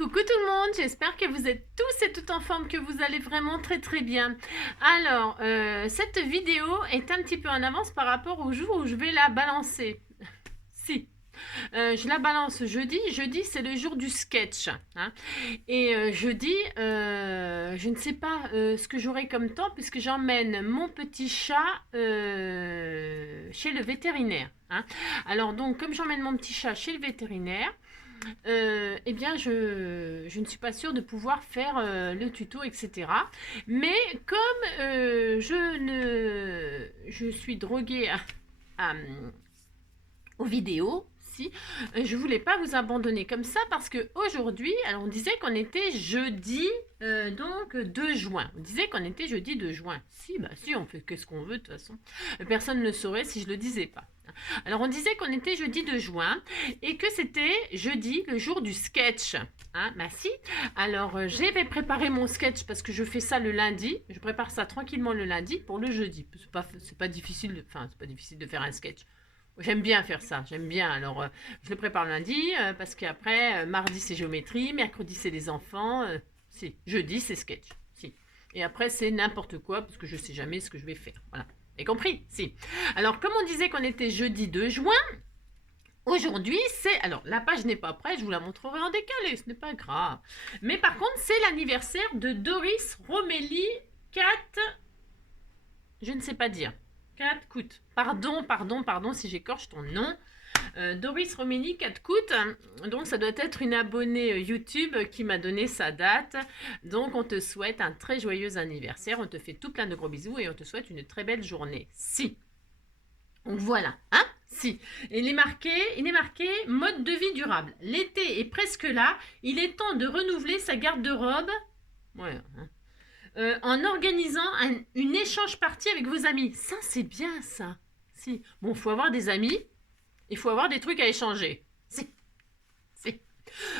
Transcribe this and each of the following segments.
Coucou tout le monde, j'espère que vous êtes tous et toutes en forme, que vous allez vraiment très bien. Alors, cette vidéo est un petit peu en avance par rapport au jour où je vais la balancer. Si, je la balance jeudi. Jeudi, c'est le jour du sketch. Hein. Et jeudi, je ne sais pas ce que j'aurai comme temps puisque j'emmène mon petit chat chez le vétérinaire. Hein. Alors donc, comme j'emmène mon petit chat chez le vétérinaire, eh bien, je ne suis pas sûre de pouvoir faire le tuto, etc. Mais comme je suis droguée à, aux vidéos, si, je voulais pas vous abandonner comme ça parce que aujourd'hui, alors on disait qu'on était jeudi, donc 2 juin. On disait qu'on était jeudi 2 juin. Si, bah si, on fait qu'est-ce qu'on veut de toute façon. Personne ne saurait si je le disais pas. Alors on disait qu'on était jeudi 2 juin et que c'était jeudi, le jour du sketch. Hein, bah si. Alors j'avais préparé mon sketch parce que je fais ça le lundi. Je prépare ça tranquillement le lundi pour le jeudi. C'est pas difficile, c'est pas difficile de faire un sketch. J'aime bien faire ça, j'aime bien. Alors, je le prépare le lundi parce qu'après, mardi c'est géométrie, mercredi c'est les enfants, si, jeudi c'est sketch. Si. Et après c'est n'importe quoi parce que je ne sais jamais ce que je vais faire. Voilà. Vous avez compris? Si. Alors, comme on disait qu'on était jeudi 2 juin, aujourd'hui c'est... Alors, la page n'est pas prête, je vous la montrerai en décalé, ce n'est pas grave. Mais par contre, c'est l'anniversaire de Doris Romélie 4... Je ne sais pas dire. 4 coûtes. Pardon si j'écorche ton nom. Doris Romélie 4 coûtes. Donc ça doit être une abonnée YouTube qui m'a donné sa date. Donc on te souhaite un très joyeux anniversaire. On te fait tout plein de gros bisous et on te souhaite une très belle journée. Si. Donc voilà. Hein? Si. Il est marqué mode de vie durable. L'été est presque là. Il est temps de renouveler sa garde-robe. Ouais. Hein. En organisant une échange partie avec vos amis. Ça, c'est bien, ça. Si. Bon, il faut avoir des amis. Il faut avoir des trucs à échanger. Si. Si.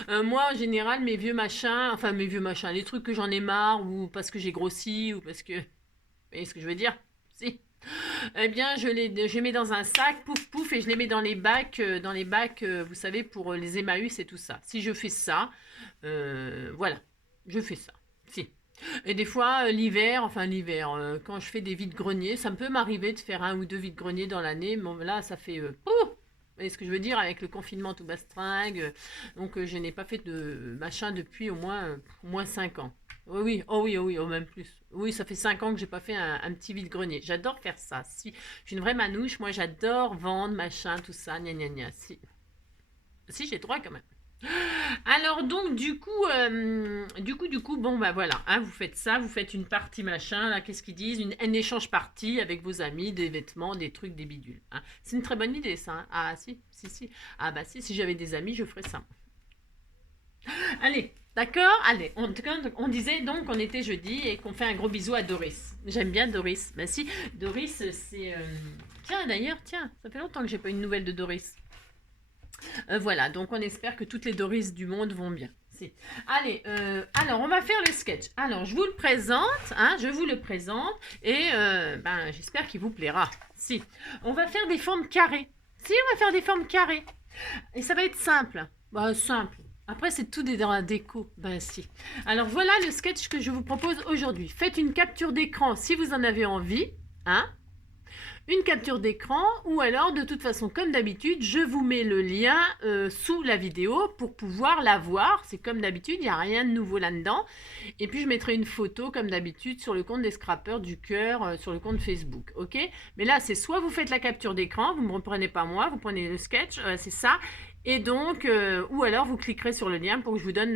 Moi, en général, mes vieux machins, les trucs que j'en ai marre, ou parce que j'ai grossi, ou parce que... Vous voyez ce que je veux dire? Si. Eh bien, je les mets dans un sac, pouf, et je les mets dans les bacs, vous savez, pour les Emmaüs et tout ça. Si je fais ça, voilà, je fais ça. Si. Et des fois, l'hiver, quand je fais des vides-greniers, ça peut m'arriver de faire 1 ou 2 vides-greniers dans l'année. Bon, là, ça fait... vous voyez ce que je veux dire avec le confinement tout bastringue. Donc, je n'ai pas fait de machin depuis au moins 5 ans. Oui, même plus. Oui, ça fait 5 ans que j'ai pas fait un petit vide-grenier. J'adore faire ça. Si, je suis une vraie manouche. Moi, j'adore vendre, machin, tout ça, gna gna gna. Si j'ai le droit quand même. Alors donc du coup, bon bah voilà, hein, vous faites ça, vous faites une partie machin, là qu'est-ce qu'ils disent, un échange partie avec vos amis, des vêtements, des trucs, des bidules. Hein. C'est une très bonne idée ça. Hein. Ah si. Ah bah si j'avais des amis, je ferais ça. Allez, d'accord. Allez, on disait donc qu'on était jeudi et qu'on fait un gros bisou à Doris. J'aime bien Doris. Bah si, Doris c'est... Tiens d'ailleurs, ça fait longtemps que j'ai pas eu de nouvelles de Doris. Voilà, donc on espère que toutes les Doris du monde vont bien. Si. Allez, alors on va faire le sketch. Alors je vous le présente, hein, et j'espère qu'il vous plaira. Si, on va faire des formes carrées. Si, on va faire des formes carrées. Et ça va être simple. Bah, simple. Après, c'est tout dans la déco. Ben si. Alors voilà le sketch que je vous propose aujourd'hui. Faites une capture d'écran si vous en avez envie, hein. Une capture d'écran ou alors de toute façon comme d'habitude je vous mets le lien sous la vidéo pour pouvoir la voir. C'est comme d'habitude, il n'y a rien de nouveau là-dedans. Et puis je mettrai une photo comme d'habitude sur le compte des scrappers du cœur, sur le compte Facebook, ok? Mais là c'est soit vous faites la capture d'écran, vous ne me reprenez pas moi, vous prenez le sketch, c'est ça. Et donc, ou alors vous cliquerez sur le lien pour que je vous donne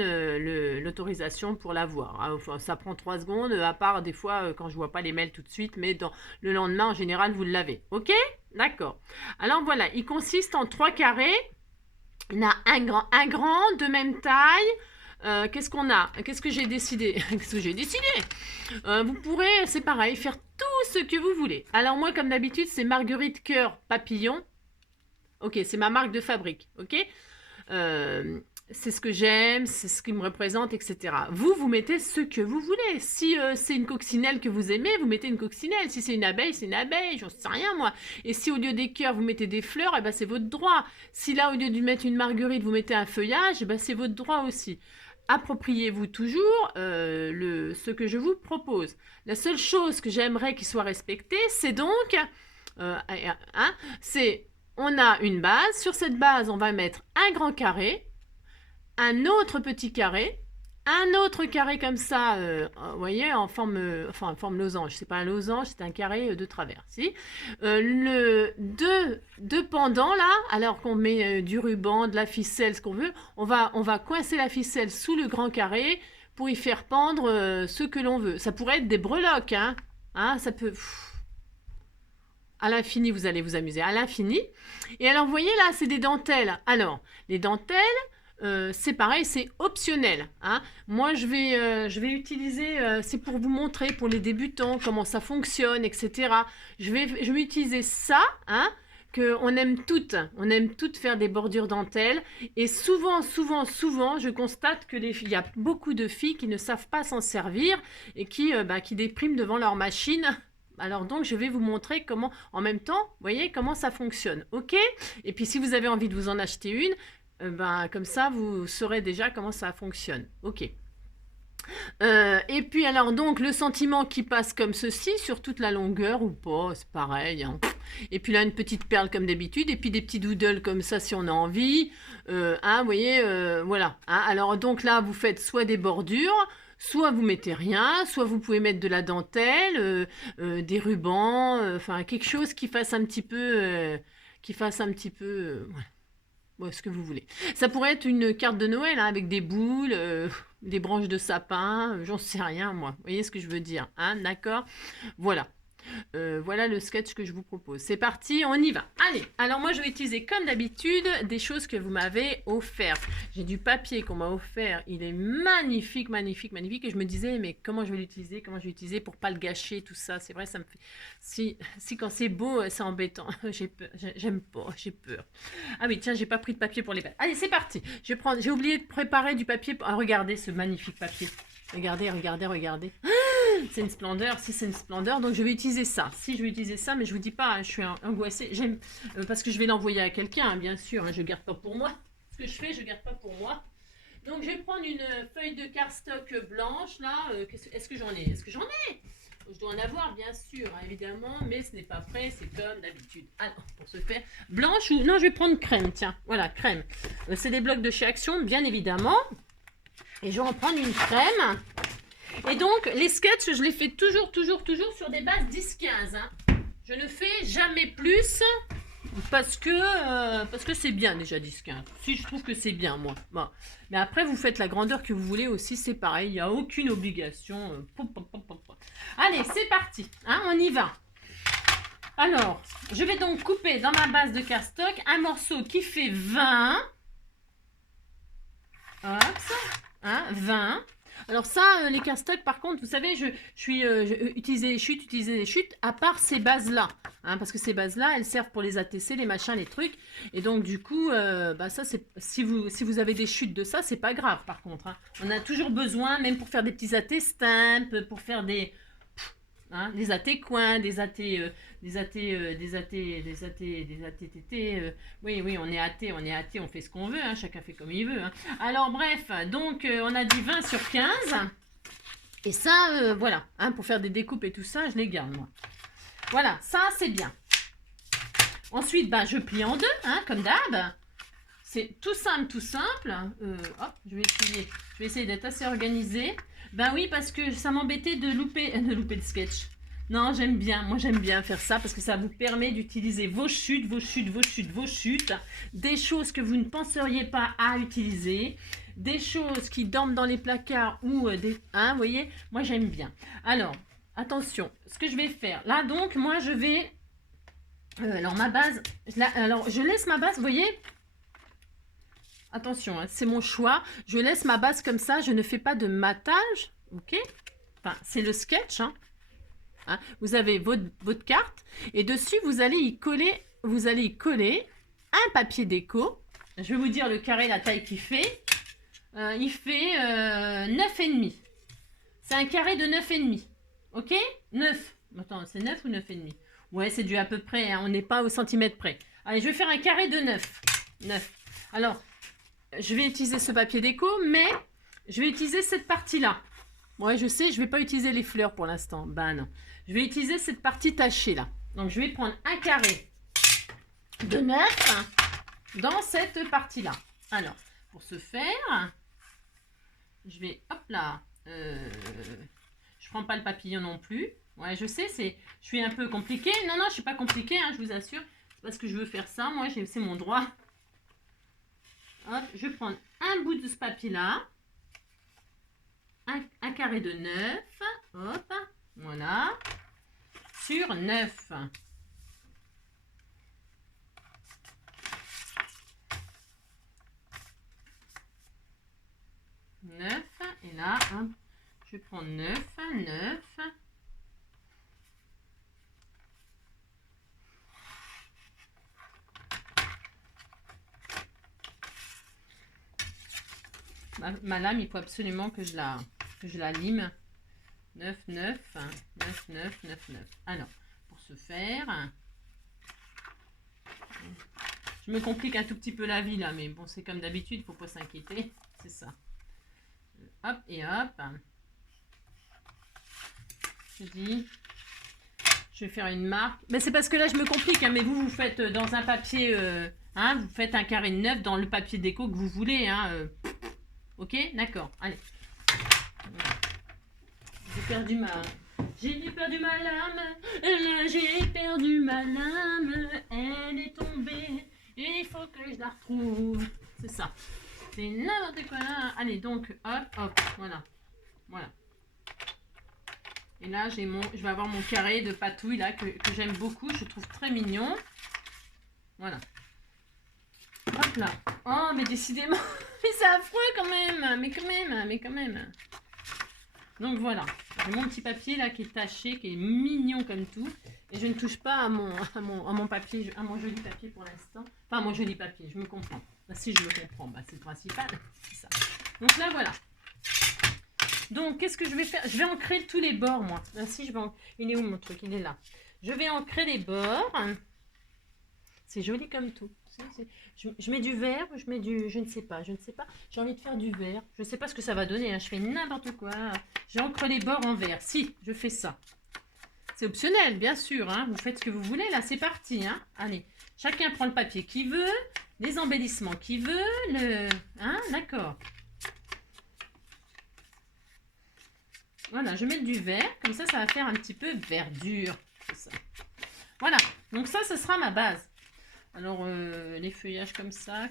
l'autorisation pour la voir. Hein. Enfin, ça prend 3 secondes, à part des fois quand je vois pas les mails tout de suite, mais le lendemain, en général, vous l'avez. Ok? D'accord. Alors voilà, il consiste en 3 carrés. Il y en a un grand de même taille. Qu'est-ce qu'on a? Qu'est-ce que j'ai décidé? Qu'est-ce que j'ai décidé? Vous pourrez, c'est pareil, faire tout ce que vous voulez. Alors moi, comme d'habitude, c'est Marguerite Cœur Papillon. Ok, c'est ma marque de fabrique, ok? C'est ce que j'aime, c'est ce qui me représente, etc. Vous mettez ce que vous voulez. Si c'est une coccinelle que vous aimez, vous mettez une coccinelle. Si c'est une abeille, j'en sais rien moi. Et si au lieu des cœurs, vous mettez des fleurs, c'est votre droit. Si là, au lieu de mettre une marguerite, vous mettez un feuillage, c'est votre droit aussi. appropriez-vous toujours ce que je vous propose. La seule chose que j'aimerais qu'il soit respecté, c'est donc, c'est, on a une base. Sur cette base, on va mettre un grand carré, un autre petit carré, un autre carré comme ça, vous voyez, en forme losange. C'est pas un losange, c'est un carré de travers. Si deux pendants là, alors qu'on met du ruban, de la ficelle, ce qu'on veut, on va coincer la ficelle sous le grand carré pour y faire pendre ce que l'on veut. Ça pourrait être des breloques, ça peut... À l'infini, vous allez vous amuser, à l'infini. Et alors, vous voyez là, c'est des dentelles. Alors, les dentelles, c'est pareil, c'est optionnel. Moi, je vais utiliser, c'est pour vous montrer, pour les débutants, comment ça fonctionne, etc. Je vais utiliser ça, qu'on aime toutes faire des bordures dentelles. Et souvent, je constate que il y a beaucoup de filles qui ne savent pas s'en servir et qui dépriment devant leur machine. Alors donc, je vais vous montrer comment, en même temps, vous voyez, comment ça fonctionne, ok? Et puis, si vous avez envie de vous en acheter une, comme ça, vous saurez déjà comment ça fonctionne. Ok. Et puis alors donc le sentiment qui passe comme ceci sur toute la longueur ou pas, c'est pareil. Et puis là une petite perle comme d'habitude et puis des petits doodles comme ça si on a envie. Vous voyez, voilà. Alors donc là vous faites soit des bordures, soit vous mettez rien, soit vous pouvez mettre de la dentelle, des rubans, enfin quelque chose qui fasse un petit peu, voilà. Bon, ce que vous voulez. Ça pourrait être une carte de Noël avec des boules, des branches de sapin, j'en sais rien moi. Vous voyez ce que je veux dire, d'accord? Voilà. Voilà le sketch que je vous propose. C'est parti, on y va. Allez, alors moi je vais utiliser comme d'habitude des choses que vous m'avez offertes. J'ai du papier qu'on m'a offert, il est magnifique, magnifique, magnifique. Et je me disais, mais comment je vais l'utiliser, pour pas le gâcher, tout ça. C'est vrai, ça me fait... Si quand c'est beau, c'est embêtant. J'ai peur, j'aime pas, j'ai peur. Ah oui, tiens, j'ai pas pris de papier pour les pages. Allez, c'est parti. J'ai oublié de préparer du papier. Regardez ce magnifique papier. Regardez, regardez, regardez. C'est une splendeur, si c'est une splendeur, donc je vais utiliser ça. Si je vais utiliser ça, mais je vous dis pas, je suis angoissée. J'aime parce que je vais l'envoyer à quelqu'un, bien sûr. Je garde pas pour moi. Ce que je fais, je garde pas pour moi. Donc je vais prendre une feuille de cardstock blanche là. Est-ce que j'en ai? Est-ce que j'en ai? Je dois en avoir, bien sûr, évidemment, mais ce n'est pas prêt, c'est comme d'habitude. Alors, pour ce faire, blanche ou non, je vais prendre crème. Tiens, voilà, crème. C'est des blocs de chez Action, bien évidemment. Et je vais en prendre une crème. Et donc, les sketchs, je les fais toujours sur des bases 10-15. Je ne fais jamais plus parce que c'est bien déjà 10-15. Si je trouve que c'est bien, moi. Bon. Mais après, vous faites la grandeur que vous voulez aussi, c'est pareil. Il n'y a aucune obligation. Allez, c'est parti. On y va. Alors, je vais donc couper dans ma base de cardstock un morceau qui fait 20. Hop, 20. Alors ça, les cardstock, par contre, vous savez, je utilisais les chutes, à part ces bases-là. Parce que ces bases-là, elles servent pour les ATC, les machins, les trucs. Et donc, du coup, ça, c'est si vous avez des chutes de ça, c'est pas grave, par contre. On a toujours besoin, même pour faire des petits AT stamp, pour faire des AT coins, des ATTT. Oui, on est AT, on fait ce qu'on veut, chacun fait comme il veut. Alors bref, donc on a dit 20 sur 15. Et ça, voilà, pour faire des découpes et tout ça, je les garde moi. Voilà, ça c'est bien. Ensuite, je plie en deux, comme d'hab. C'est tout simple. Hop, je vais essayer d'être assez organisée. Ben oui, parce que ça m'embêtait de louper le sketch. Non, moi j'aime bien faire ça parce que ça vous permet d'utiliser vos chutes, des choses que vous ne penseriez pas à utiliser, des choses qui dorment dans les placards ou vous voyez, moi j'aime bien. Alors, attention, ce que je vais faire, là donc, moi je vais, alors ma base, alors je laisse ma base, vous voyez. Attention, c'est mon choix. Je laisse ma base comme ça. Je ne fais pas de matage. Ok. Enfin, c'est le sketch. Vous avez votre carte. Et dessus, vous allez y coller un papier déco. Je vais vous dire le carré, la taille qu'il fait. Il fait 9,5. C'est un carré de 9,5. Ok. 9. Attends, c'est 9 ou 9,5? Ouais, c'est du à peu près. On n'est pas au centimètre près. Allez, je vais faire un carré de 9. 9. Alors... je vais utiliser ce papier déco, mais je vais utiliser cette partie-là. Ouais, je sais, je vais pas utiliser les fleurs pour l'instant. Ben non. Je vais utiliser cette partie tachée là. Donc, je vais prendre un carré de 9 dans cette partie-là. Alors, pour ce faire, je vais, hop là, je prends pas le papillon non plus. Ouais, je sais, je suis un peu compliquée. Non, non, je suis pas compliquée, hein, je vous assure. C'est parce que je veux faire ça. Moi, c'est mon droit. Hop, je vais prendre un bout de ce papier-là. Un carré de 9. Hop, voilà. Sur 9. Et là, hop, je prends 9. Ma lame, il faut absolument que je la lime. 9. Alors, pour ce faire, je me complique un tout petit peu la vie là, mais bon, c'est comme d'habitude, il ne faut pas s'inquiéter. C'est ça. Hop et hop. Je dis, je vais faire une marque. Mais c'est parce que là, je me complique, hein, mais vous faites dans un papier, hein, vous faites un carré de 9 dans le papier déco que vous voulez. Hein, ok, d'accord. Allez. Voilà. J'ai perdu ma lame. J'ai perdu ma lame. Elle est tombée. Il faut que je la retrouve. C'est ça. C'est n'importe quoi là. Allez, donc, hop, voilà. Voilà. Et là, je vais avoir mon carré de patouille là que j'aime beaucoup. Je trouve très mignon. Voilà. Hop là. Oh, mais décidément. Mais c'est affreux quand même. Mais quand même. Donc voilà. J'ai mon petit papier là qui est taché, qui est mignon comme tout. Et je ne touche pas à mon papier, à mon joli papier pour l'instant. Enfin, mon joli papier, je me comprends. Bah, si je me comprends, bah, c'est le principal. C'est ça. Donc là, voilà. Donc, qu'est-ce que je vais faire? Je vais ancrer tous les bords, moi. Là, si, il est où mon truc? Il est là. Je vais ancrer les bords. C'est joli comme tout. Je mets du vert, je mets du... Je ne sais pas. J'ai envie de faire du vert. Je ne sais pas ce que ça va donner. Hein. Je fais n'importe quoi. J'ancre les bords en vert. Si, je fais ça. C'est optionnel, bien sûr. Hein. Vous faites ce que vous voulez. Là, c'est parti. Hein. Allez, chacun prend le papier qu'il veut. Les embellissements qu'il veut. Hein, d'accord. Voilà, je mets du vert. Comme ça, ça va faire un petit peu verdure. Ça. Voilà. Donc ça, ce sera ma base. Alors, les feuillages comme ça.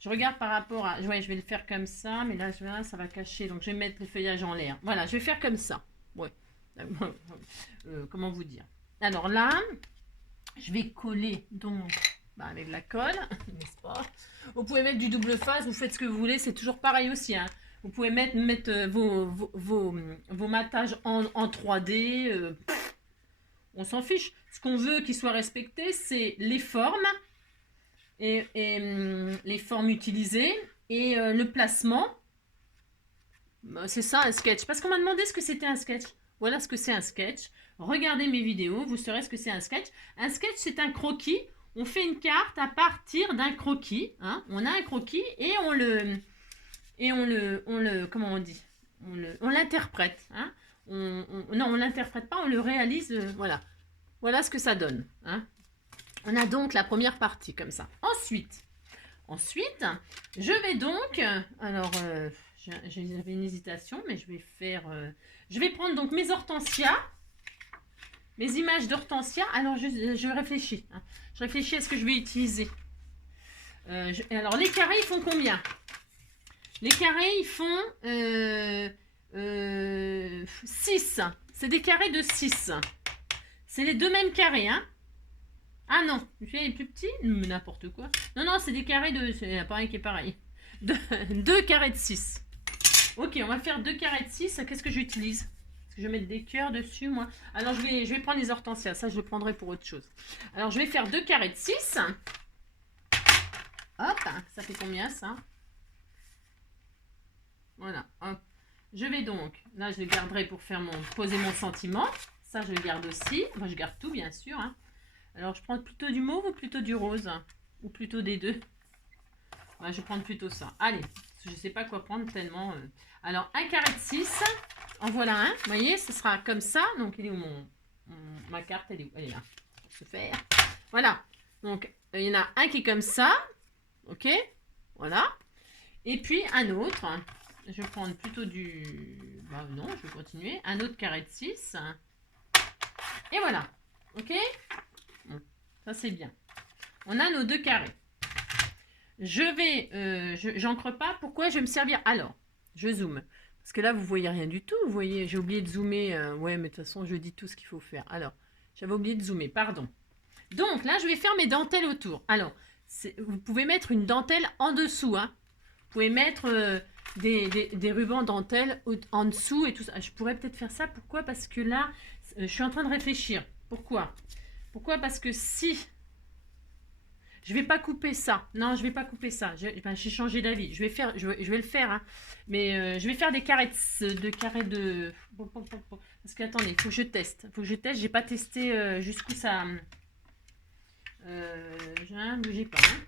Je regarde par rapport à... Ouais, je vais le faire comme ça. Mais là, ça va cacher. Donc, je vais mettre les feuillages en l'air. Voilà, je vais faire comme ça. Ouais. Comment vous dire? Alors là, je vais coller donc avec de la colle, n'est-ce pas? Vous pouvez mettre du double face, vous faites ce que vous voulez, c'est toujours pareil aussi. Hein. Vous pouvez mettre vos matages en 3D. On s'en fiche. Ce qu'on veut qu'il soit respecté, c'est les formes et les formes utilisées et le placement. C'est ça un sketch. Parce qu'on m'a demandé ce que c'était un sketch. Voilà ce que c'est un sketch. Regardez mes vidéos, vous saurez ce que c'est un sketch. Un sketch, c'est un croquis. On fait une carte à partir d'un croquis. Hein. On a un croquis et on le comment on dit? On l'interprète. Hein. Non, on l'interprète pas, on le réalise. Voilà. Voilà ce que ça donne. Hein. On a donc la première partie comme ça. Ensuite, je vais donc... Alors, j'avais une hésitation, mais je vais faire... je vais prendre donc mes hortensias, mes images d'hortensias. Alors, je réfléchis. Hein. Je réfléchis à ce que je vais utiliser. Alors, les carrés, ils font combien? Les carrés, ils font 6. C'est des carrés de 6. C'est les deux mêmes carrés, hein? Ah non, celui-là est plus petit? N'importe quoi. Non, non, c'est des carrés de... C'est pareil qui est pareil. 2 carrés de 6. Ok, on va faire 2 carrés de 6. Qu'est-ce que j'utilise? Parce que je vais mettre des cœurs dessus, moi. Alors, je vais prendre les hortensias. Ça, je le prendrai pour autre chose. Alors, je vais faire 2 carrés de 6. Hop, ça fait combien, ça? Voilà, hop. Je vais donc... Là, je le garderai pour faire poser mon sentiment. Ça, je le garde aussi. Enfin, je garde tout, bien sûr. Hein. Alors, je prends plutôt du mauve ou plutôt du rose? Ou plutôt des deux? Ouais, je vais prendre plutôt ça. Allez, Je ne sais pas quoi prendre tellement. Alors, un carré de 6. En voilà un. Vous voyez, ce sera comme ça. Donc, il est où ma carte? Elle est où? Elle est là. Pour se faire. Voilà. Donc, il y en a un qui est comme ça. OK. Voilà. Et puis, un autre. Je vais prendre plutôt du... Bah, non, je vais continuer. Un autre carré de 6. Et voilà. OK. Bon, ça, c'est bien. On a nos 2 carrés. Je vais, j'encre pas. Pourquoi je vais me servir? Alors, je zoome. Parce que là, vous voyez rien du tout. Vous voyez, j'ai oublié de zoomer. Ouais, mais de toute façon, je dis tout ce qu'il faut faire. Alors, j'avais oublié de zoomer, pardon. Donc, là, je vais faire mes dentelles autour. Alors, vous pouvez mettre une dentelle en dessous. Hein. Vous pouvez mettre des rubans dentelle en dessous et tout ça. Je pourrais peut-être faire ça. Pourquoi? Parce que là, je suis en train de réfléchir. Pourquoi? Parce que si... Je vais pas couper ça. Non, je vais pas couper ça. J'ai changé d'avis. Je vais le faire. Hein. Mais je vais faire des carrés de... Parce que, attendez, il faut que je teste. J'ai pas testé jusqu'où ça... bougez pas. Hein.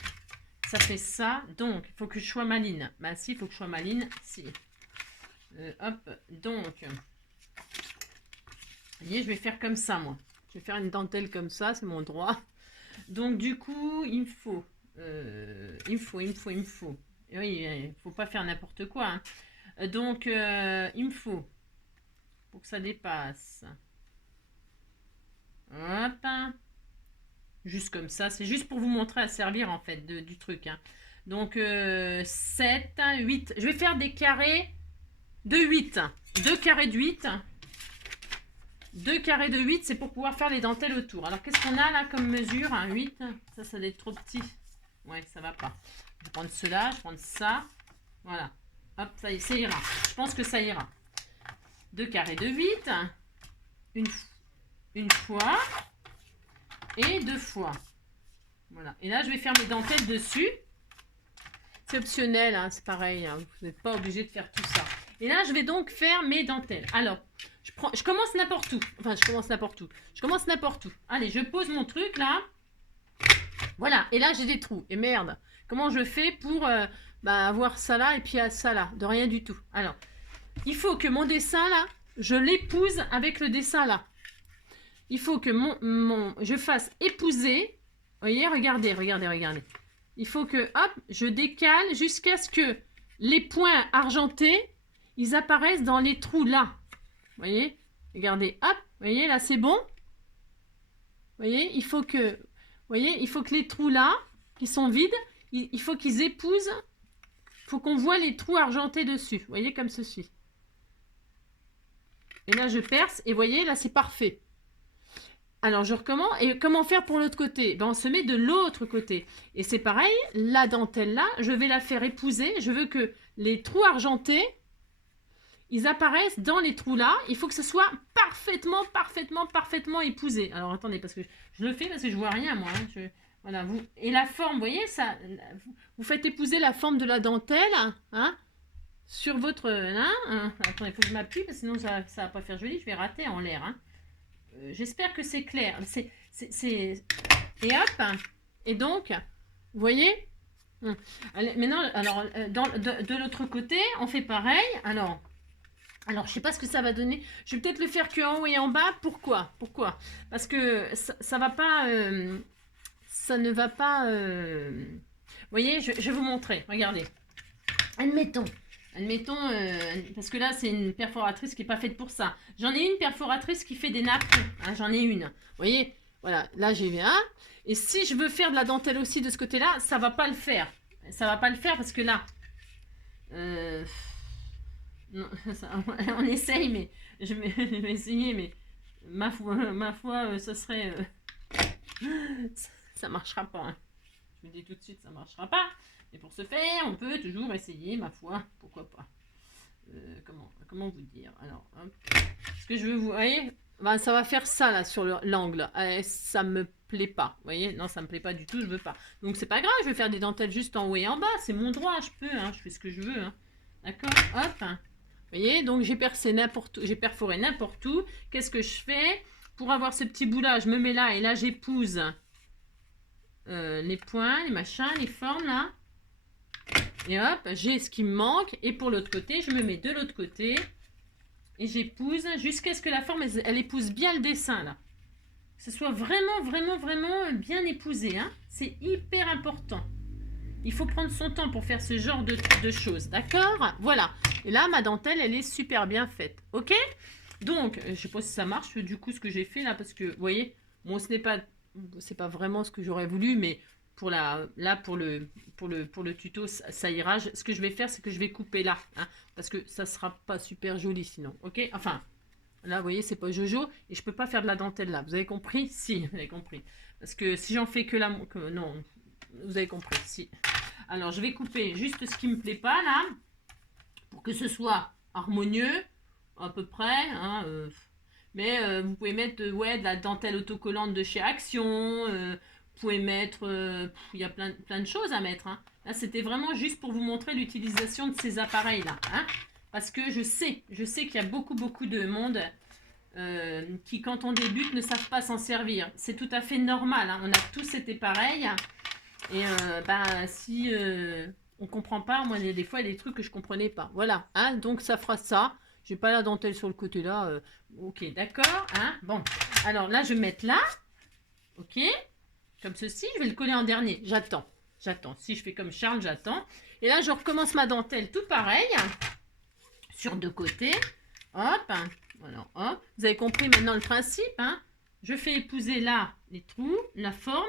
Ça fait ça. Donc, il faut que je sois maline. Bah si, il faut que je sois maline. Si. Hop. Donc, vous voyez, je vais faire comme ça, moi. Je vais faire une dentelle comme ça. C'est mon droit. Donc, du coup, il me faut. Oui, il faut pas faire n'importe quoi. Hein. Donc, il me faut, pour que ça dépasse. Hop. Juste comme ça. C'est juste pour vous montrer à servir, en fait, du truc. Hein. Donc, 7, 8. Je vais faire des carrés de 8. 2 carrés de 8. 2 carrés de 8, c'est pour pouvoir faire les dentelles autour. Alors, qu'est-ce qu'on a là comme mesure? Un 8. Ça doit être trop petit. Ouais, ça va pas. Je vais prendre cela, je vais prendre ça. Voilà. Hop, ça ira. Je pense que ça ira. 2 carrés de 8. Une fois. Et 2 fois. Voilà. Et là, je vais faire mes dentelles dessus. C'est optionnel, hein, c'est pareil. Hein, vous n'êtes pas obligé de faire tout ça. Et là, je vais donc faire mes dentelles. Alors, je commence n'importe où. Enfin, je commence n'importe où. Allez, je pose mon truc là. Voilà. Et là, j'ai des trous. Et merde. Comment je fais pour avoir ça là et puis ça là? De rien du tout. Alors, il faut que mon dessin là, je l'épouse avec le dessin là. Il faut que je fasse épouser. Vous voyez, regardez. Il faut que, hop, je décale jusqu'à ce que les points argentés, ils apparaissent dans les trous là. Vous voyez, regardez, hop, vous voyez, là c'est bon. Vous voyez, il faut que les trous là, qui sont vides, il faut qu'ils épousent. Il faut qu'on voit les trous argentés dessus. Vous voyez, comme ceci. Et là, je perce, et vous voyez, là c'est parfait. Alors, je recommence. Et comment faire pour l'autre côté? Ben, on se met de l'autre côté. Et c'est pareil, la dentelle là, je vais la faire épouser. Je veux que les trous argentés, ils apparaissent dans les trous là. Il faut que ce soit parfaitement épousé. Alors, attendez, parce que je le fais parce que je vois rien, moi. Hein. Voilà, et la forme, vous voyez, ça, vous faites épouser la forme de la dentelle, hein, sur votre... Hein. Attendez, il faut que je m'appuie, parce que sinon, ça ne va pas faire joli. Je vais rater en l'air, hein. J'espère que c'est clair. Et hop. Et donc, vous voyez. Maintenant, alors, de l'autre côté, on fait pareil. Alors, je sais pas ce que ça va donner. Je vais peut-être le faire que en haut et en bas. Pourquoi? Parce que ça va pas... ça ne va pas... Vous voyez, je vais vous montrer. Regardez. Admettons, parce que là, c'est une perforatrice qui n'est pas faite pour ça. J'en ai une perforatrice qui fait des nappes. Hein, j'en ai une. Vous voyez, voilà, là, j'ai un. Et si je veux faire de la dentelle aussi de ce côté-là, ça ne va pas le faire. Ça ne va pas le faire parce que là... non, on essaye, mais... Je vais essayer, mais... Ma foi, ça serait... ça ne marchera pas. Hein. Je vous dis tout de suite, ça ne marchera pas. Et pour ce faire, on peut toujours essayer, ma foi, pourquoi pas. Comment vous dire? Alors, hop. Ce que je veux vous... voyez, ben, ça va faire ça, là, sur l'angle. Ça me plaît pas. Vous voyez? Non, ça me plaît pas du tout, je veux pas. Donc, c'est pas grave, je vais faire des dentelles juste en haut et en bas. C'est mon droit, je peux, hein, je fais ce que je veux. Hein. D'accord? Hop. Hein. Vous voyez? Donc, j'ai perforé n'importe où. Qu'est-ce que je fais? Pour avoir ce petit bout-là, je me mets là, et là, j'épouse les points, les machins, les formes, là. Et hop, j'ai ce qui me manque. Et pour l'autre côté, je me mets de l'autre côté. Et j'épouse jusqu'à ce que la forme, elle épouse bien le dessin, là. Que ce soit vraiment, vraiment, vraiment bien épousé. Hein. C'est hyper important. Il faut prendre son temps pour faire ce genre de choses. D'accord? Voilà. Et là, ma dentelle, elle est super bien faite. OK? Donc, je ne sais pas si ça marche, du coup, ce que j'ai fait là. Parce que, vous voyez, bon, c'est pas vraiment ce que j'aurais voulu. Mais pour le tuto, ça ira. Ce que je vais faire, c'est que je vais couper là. Hein, parce que ça ne sera pas super joli sinon. OK? Enfin... Là, vous voyez, c'est pas Jojo. Et je peux pas faire de la dentelle là. Vous avez compris? Si, vous avez compris. Parce que si j'en fais que là... non, vous avez compris. Si. Alors, je vais couper juste ce qui me plaît pas là. Pour que ce soit harmonieux. À peu près. Hein, mais vous pouvez mettre ouais, de la dentelle autocollante de chez Action. Vous pouvez mettre... il y a plein de choses à mettre. Hein. Là, c'était vraiment juste pour vous montrer l'utilisation de ces appareils là. Hein. Parce que je sais qu'il y a beaucoup de monde qui, quand on débute, ne savent pas s'en servir. C'est tout à fait normal. Hein. On a tous été pareil. Et si on ne comprend pas, moi, des fois, il y a des trucs que je ne comprenais pas. Voilà. Hein. Donc, ça fera ça. Je n'ai pas la dentelle sur le côté là. Ok, d'accord. Hein. Bon. Alors là, je vais mettre là. Ok. Comme ceci. Je vais le coller en dernier. J'attends. Si je fais comme Charles, j'attends. Et là, je recommence ma dentelle tout pareil. Sur deux côtés, hop, voilà, hop. Vous avez compris maintenant le principe, hein. Je fais épouser là les trous, la forme,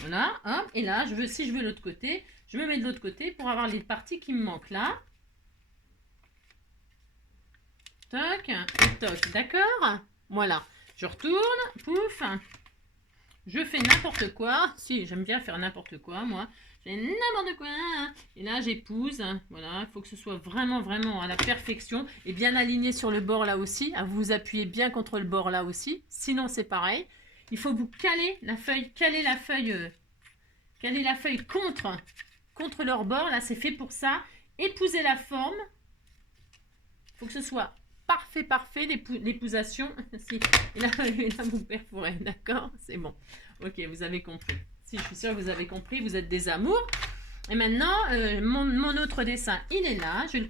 voilà, hop. Et là, si je veux l'autre côté, je me mets de l'autre côté pour avoir les parties qui me manquent là. Toc, et toc, d'accord. Voilà, je retourne, pouf. Je fais n'importe quoi. Si, j'aime bien faire n'importe quoi, moi. J'ai n'importe quoi. Et là, j'épouse. Voilà, il faut que ce soit vraiment, vraiment à la perfection. Et bien aligné sur le bord là aussi. Vous vous appuyez bien contre le bord là aussi. Sinon, c'est pareil. Il faut vous caler la feuille contre leur bord. Là, c'est fait pour ça. Épouser la forme. Il faut que ce soit parfait, l'épousation. Si. Et là, vous perforez, d'accord? C'est bon. Ok, vous avez compris. Si, je suis sûre que vous avez compris, vous êtes des amours. Et maintenant, mon autre dessin, il est là. Je vais le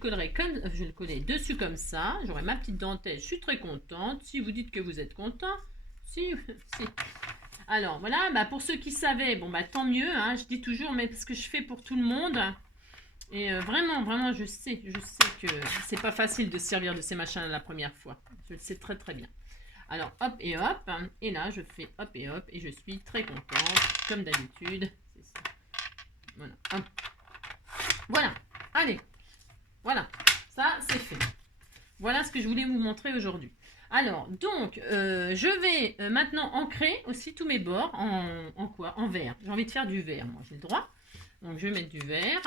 coller dessus comme ça. J'aurai ma petite dentelle. Je suis très contente. Si vous dites que vous êtes content. Si. Alors, voilà. Pour ceux qui savaient, bon, tant mieux. Hein, je dis toujours, mais parce que je fais pour tout le monde. Et vraiment, je sais que c'est pas facile de se servir de ces machins la première fois. Je le sais très bien. Alors, hop. Et là, je fais hop. Et je suis très contente, comme d'habitude. C'est ça. Voilà. Hop. Voilà. Allez. Voilà. Ça, c'est fait. Voilà ce que je voulais vous montrer aujourd'hui. Alors, donc, je vais maintenant ancrer aussi tous mes bords en quoi? En vert. J'ai envie de faire du vert, moi, j'ai le droit. Donc, je vais mettre du vert.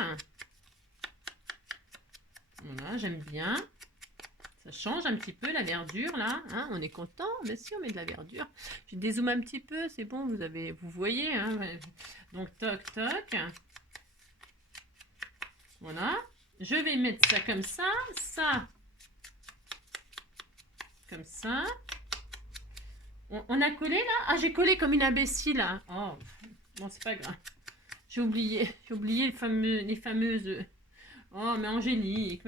Voilà, j'aime bien. Ça change un petit peu la verdure là. Hein, on est content, mais si on met de la verdure. Je dézoome un petit peu, c'est bon, vous voyez. Hein, donc toc. Voilà. Je vais mettre ça comme ça. Ça. Comme ça. On a collé là? Ah, j'ai collé comme une imbécile là. Oh, bon, c'est pas grave. J'ai oublié les fameuses... Oh, mais Angélique.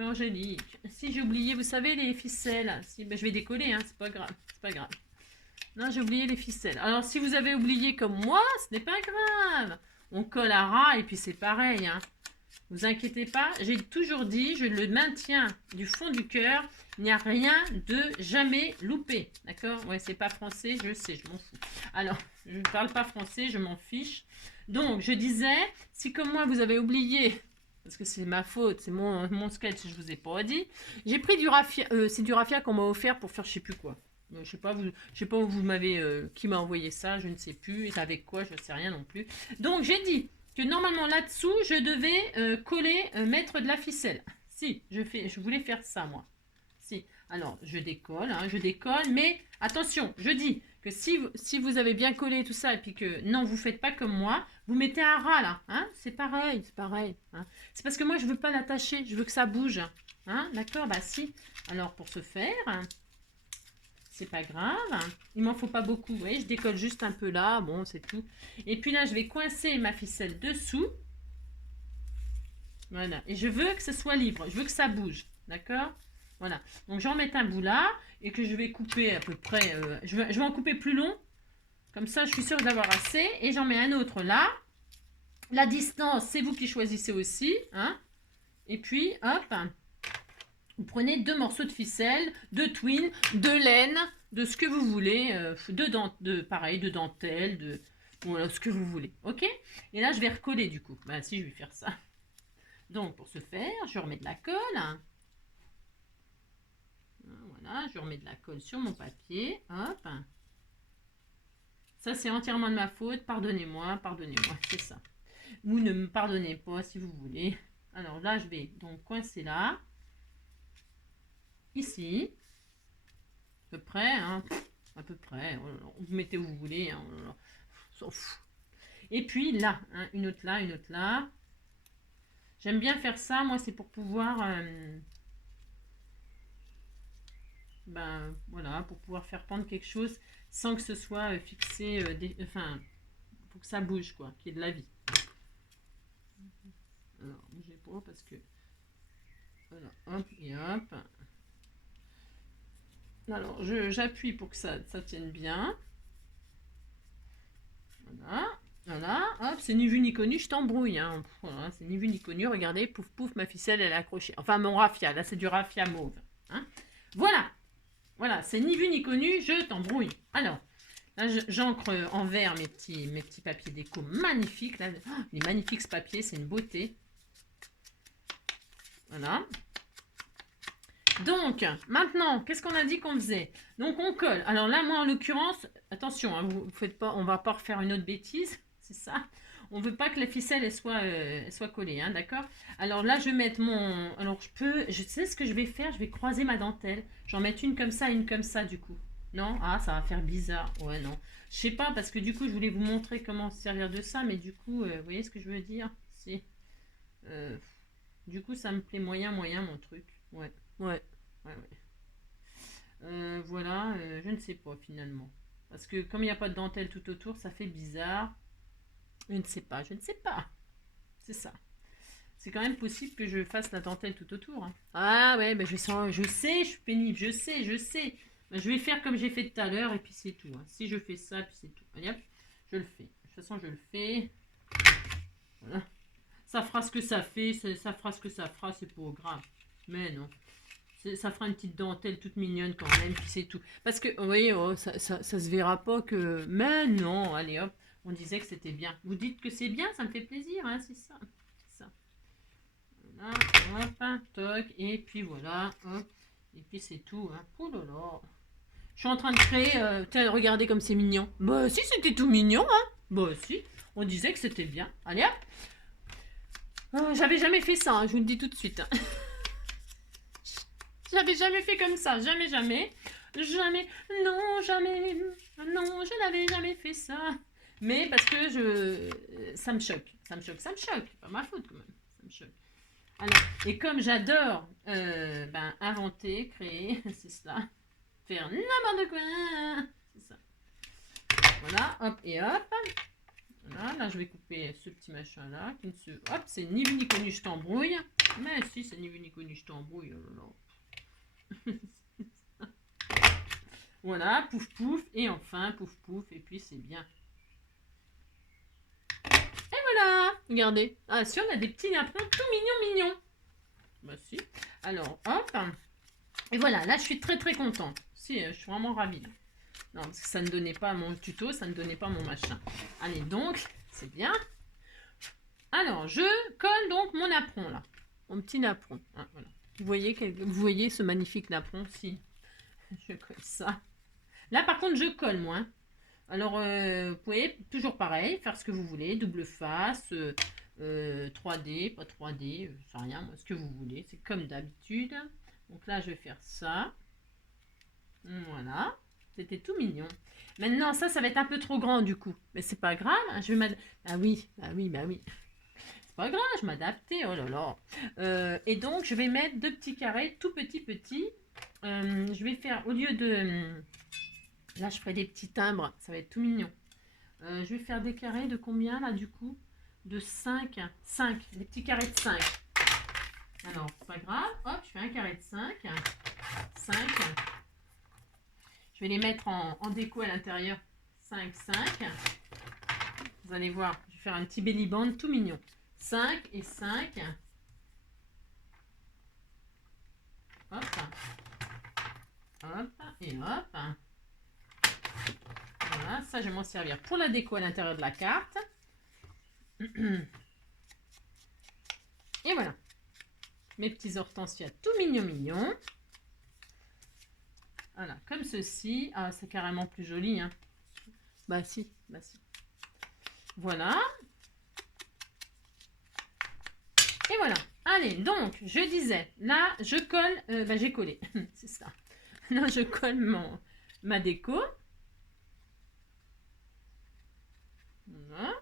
Si, j'ai oublié, vous savez, les ficelles. Si, je vais décoller, hein, c'est pas grave. Non, j'ai oublié les ficelles. Alors, si vous avez oublié comme moi, ce n'est pas grave. On colle à ras et puis c'est pareil. Hein. Vous inquiétez pas, j'ai toujours dit, je le maintiens du fond du cœur. Il n'y a rien de jamais loupé. D'accord? Ouais, c'est pas français, je sais, je m'en fous. Alors, je ne parle pas français, je m'en fiche. Donc, je disais, si comme moi, vous avez oublié... Parce que c'est ma faute, c'est mon sketch, je vous ai pas dit. J'ai pris du raffia, c'est du raffia qu'on m'a offert pour faire je sais plus quoi. Je sais pas où vous m'avez, qui m'a envoyé ça, je ne sais plus. Et avec quoi, je ne sais rien non plus. Donc j'ai dit que normalement là-dessous, je devais coller, mettre de la ficelle. Si, je voulais faire ça moi. Si, alors je décolle, mais attention, je dis que si vous avez bien collé tout ça et puis que non, vous faites pas comme moi, vous mettez un ras là, hein, c'est pareil. Hein. C'est parce que moi je veux pas l'attacher, je veux que ça bouge, hein, d'accord, si. Alors pour ce faire, c'est pas grave, il m'en faut pas beaucoup, vous voyez, je décolle juste un peu là, bon c'est tout. Et puis là je vais coincer ma ficelle dessous, Voilà. Et je veux que ce soit libre. Je veux que ça bouge. D'accord? Voilà. Donc, j'en mets un bout là et que je vais couper à peu près. Je vais en couper plus long. Comme ça, je suis sûre d'avoir assez. Et j'en mets un autre là. La distance, c'est vous qui choisissez aussi. Hein? Et puis, hop. Vous prenez 2 morceaux de ficelle, de twine, de laine, de ce que vous voulez. Pareil, de dentelle, de... Voilà, ce que vous voulez. Ok? Et là, je vais recoller du coup. Ben, si, je vais faire ça. Donc, pour ce faire, je remets de la colle. Voilà, je remets de la colle sur mon papier. Hop. Ça, c'est entièrement de ma faute. Pardonnez-moi, pardonnez-moi. C'est ça. Vous ne me pardonnez pas si vous voulez. Alors là, je vais donc coincer là. Ici. À peu près. Hein. À peu près. Vous mettez où vous voulez. Hein. On s'en fout. Et puis là, hein, une autre là, une autre là. J'aime bien faire ça. Moi, c'est pour pouvoir... ben voilà, pour pouvoir faire pendre quelque chose sans que ce soit fixé, enfin, pour que ça bouge, quoi, qu'il y ait de la vie. Alors, bougez pas parce que, voilà, hop et hop. Alors, j'appuie pour que ça tienne bien. Voilà, voilà, hop, c'est ni vu ni connu, je t'embrouille, hein. Voilà, c'est ni vu ni connu, regardez, pouf pouf, ma ficelle, elle est accrochée. Enfin, mon raffia, là, c'est du raffia mauve. Hein. Voilà. Voilà, c'est ni vu ni connu, je t'embrouille. Alors, là, j'encre en vert mes petits papiers déco magnifiques. Là. Oh, il est magnifique ce papier, c'est une beauté. Voilà. Donc, maintenant, qu'est-ce qu'on a dit qu'on faisait? Donc, on colle. Alors là, moi, en l'occurrence, attention, hein, vous faites pas, on va pas refaire une autre bêtise, c'est ça. On veut pas que la ficelle elle soit collée, hein, d'accord? Alors là, je vais mettre mon... Alors, je sais ce que je vais faire, je vais croiser ma dentelle. J'en mettre une comme ça, une comme ça, du coup. Non? Ah, ça va faire bizarre. Ouais, non. Je sais pas, parce que du coup, je voulais vous montrer comment se servir de ça, mais du coup, vous voyez ce que je veux dire? Si. Du coup, ça me plaît moyen, mon truc. Ouais, ouais, ouais, ouais. Voilà, je ne sais pas, finalement. Parce que comme il n'y a pas de dentelle tout autour, ça fait bizarre. Je ne sais pas, je ne sais pas. C'est ça. C'est quand même possible que je fasse la dentelle tout autour. Hein. Ah ouais, ben je sais, je suis pénible, je sais, je sais. Ben, je vais faire comme j'ai fait tout à l'heure et puis c'est tout. Hein. Si je fais ça, puis c'est tout. Allez hop, je le fais. De toute façon, je le fais. Voilà. Ça fera ce que ça fait, ça fera ce que ça fera, c'est pas grave. Mais non. Ça fera une petite dentelle toute mignonne quand même, puis c'est tout. Parce que, vous voyez, oh, ça se verra pas que... Mais non, allez hop. On disait que c'était bien. Vous dites que c'est bien, ça me fait plaisir, hein, c'est ça. Ça. Voilà, hop, toc, et puis voilà, hop. Et puis c'est tout, hein. Oh là là. Je suis en train de créer... tiens, regardez comme c'est mignon. Bah si, c'était tout mignon, hein. Bah si, on disait que c'était bien. Allez hop. J'avais jamais fait ça, hein, je vous le dis tout de suite. Hein. J'avais jamais fait comme ça, jamais, jamais. Jamais, non, jamais, non, je n'avais jamais fait ça. Mais parce que ça me choque, ça me choque, ça me choque. Pas ma faute quand même, ça me choque. Alors, et comme j'adore inventer, créer, c'est ça. Faire n'importe quoi, c'est ça. Voilà, hop et hop. Voilà, là je vais couper ce petit machin là. Hop, c'est ni vu ni connu, je t'embrouille. Mais si, c'est ni vu ni connu, je t'embrouille. Oh là là. Voilà, pouf pouf, et enfin pouf pouf, et puis c'est bien. Et voilà, regardez. Ah si, on a des petits napperons tout mignons. Bah si. Alors, hop. Et voilà, là je suis très contente. Si, je suis vraiment ravie. Non, parce que ça ne donnait pas mon tuto, ça ne donnait pas mon machin. Allez, donc, c'est bien. Alors, je colle donc mon napperon là. Mon petit napperon. Ah, voilà. Vous voyez ce magnifique napperon? Si, je colle ça. Là, par contre, je colle, moi. Hein. Alors, vous pouvez toujours pareil, faire ce que vous voulez. Double face, 3D, pas 3D, je sais rien, moi, ce que vous voulez. C'est comme d'habitude. Donc là, je vais faire ça. Voilà. C'était tout mignon. Maintenant, ça va être un peu trop grand, du coup. Mais c'est pas grave. Hein, je vais ah oui, bah oui. C'est pas grave, je m'adapter. Oh là là. Et donc, je vais mettre 2 petits carrés, tout petits. Je vais faire, au lieu de... Là, je ferai des petits timbres. Ça va être tout mignon. Je vais faire des carrés de combien, là, du coup? De 5. 5. Des petits carrés de 5. Alors, c'est pas grave. Hop, je fais un carré de 5. 5. Je vais les mettre en déco à l'intérieur. 5, 5. Vous allez voir, je vais faire un petit belly band tout mignon. 5 et 5. Hop. Hop et hop. Voilà, ça je vais m'en servir pour la déco à l'intérieur de la carte. Et voilà. Mes petits hortensias tout mignons. Voilà, comme ceci. Ah, c'est carrément plus joli, hein. Bah si. Voilà. Et voilà. Allez, donc, je disais, là, je colle, j'ai collé, c'est ça. Là, je colle ma déco. Voilà.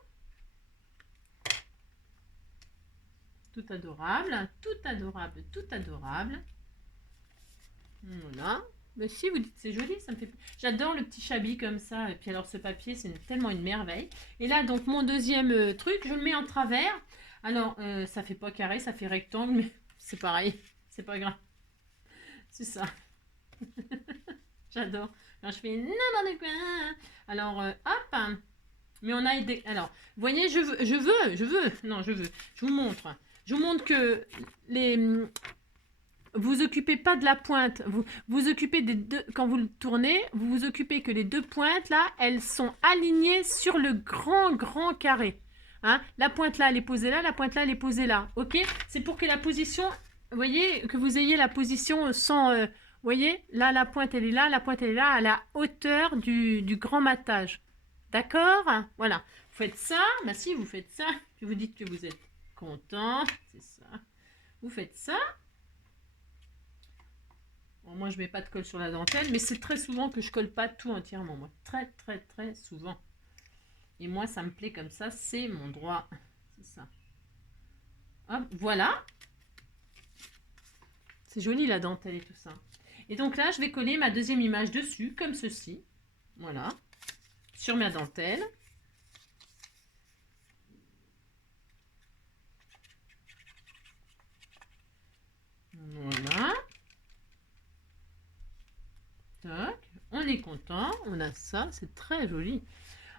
Tout adorable, tout adorable, tout adorable. Voilà. Mais si, vous dites c'est joli, ça me fait... J'adore le petit chablis comme ça. Et puis alors, ce papier, c'est tellement une merveille. Et là, donc, mon deuxième truc, je le mets en travers. Alors, ça fait pas carré, ça fait rectangle, mais c'est pareil. C'est pas grave. C'est ça. J'adore. Alors, je fais n'importe quoi. Alors, hop. Mais on a des... Alors, vous voyez, je veux. Non, je veux. Je vous montre. Je vous montre que les... Vous occupez pas de la pointe, vous occupez des deux, quand vous le tournez, vous vous occupez que les deux pointes là, elles sont alignées sur le grand carré. Hein? La pointe là, elle est posée là, la pointe là, elle est posée là. Ok? C'est pour que la position, vous voyez, que vous ayez la position sans... vous voyez, là, la pointe elle est là, la pointe elle est là, à la hauteur du grand matage. D'accord? Voilà. Vous faites ça, bah si, vous faites ça, puis vous dites que vous êtes content, c'est ça. Vous faites ça. Bon, moi, je mets pas de colle sur la dentelle, mais c'est très souvent que je colle pas tout entièrement. Moi, très souvent. Et moi, ça me plaît comme ça, c'est mon droit. C'est ça. Hop, voilà. C'est joli la dentelle et tout ça. Et donc là, je vais coller ma deuxième image dessus, comme ceci. Voilà. Sur ma dentelle. Voilà. Tac. On est content. On a ça. C'est très joli.